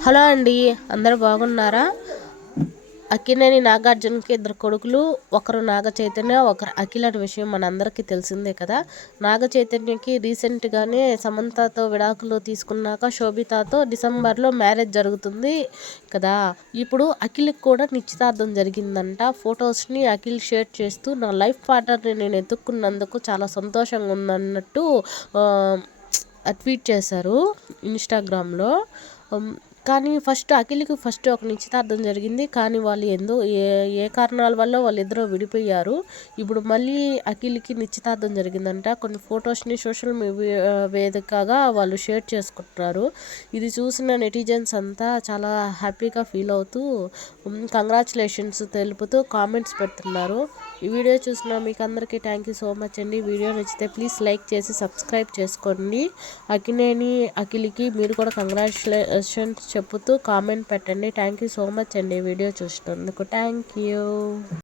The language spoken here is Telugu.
హలో అండి, అందరూ బాగున్నారా? అక్కినేని నాగార్జునకి ఇద్దరు కొడుకులు, ఒకరు నాగ చైతన్య, ఒకరు అఖిల్ అనే విషయం మనందరికీ తెలిసిందే కదా. నాగ చైతన్యకి రీసెంట్గానే సమంతతో విడాకులు తీసుకున్నాక శోభితతో డిసెంబర్లో మ్యారేజ్ జరుగుతుంది కదా. ఇప్పుడు అఖిల్కి కూడా నిశ్చితార్థం జరిగిందంట. ఫొటోస్ని అఖిల్ షేర్ చేస్తూ నా లైఫ్ పార్ట్నర్ని నేను ఎత్తుక్కున్నందుకు చాలా సంతోషంగా ఉందన్నట్టు ట్వీట్ చేశారు ఇన్స్టాగ్రామ్లో. కానీ అఖిల్కి ఒక నిశ్చితార్థం జరిగింది, కానీ వాళ్ళు ఏ ఏ కారణాల వల్ల వాళ్ళిద్దరూ విడిపోయారు. ఇప్పుడు మళ్ళీ అఖిల్కి నిశ్చితార్థం జరిగిందంట. కొన్ని ఫొటోస్ని సోషల్ మీడియా వేదికగా వాళ్ళు షేర్ చేసుకుంటున్నారు. ఇది చూసిన నెటిజన్స్ అంతా చాలా హ్యాపీగా ఫీల్ అవుతూ కంగ్రాచులేషన్స్ తెలుపుతూ కామెంట్స్ పెడుతున్నారు. ఈ వీడియో చూసిన మీకు అందరికీ థ్యాంక్ యూ సో మచ్ అండి. వీడియో నచ్చితే ప్లీజ్ లైక్ చేసి సబ్స్క్రైబ్ చేసుకోండి. అఖిల్కి మీరు కూడా కంగ్రాచులేషన్స్ చెప్పుతూ కామెంట్ పెట్టండి. థ్యాంక్ యూ సో మచ్ అండి వీడియో చూసినందుకు. Thank you.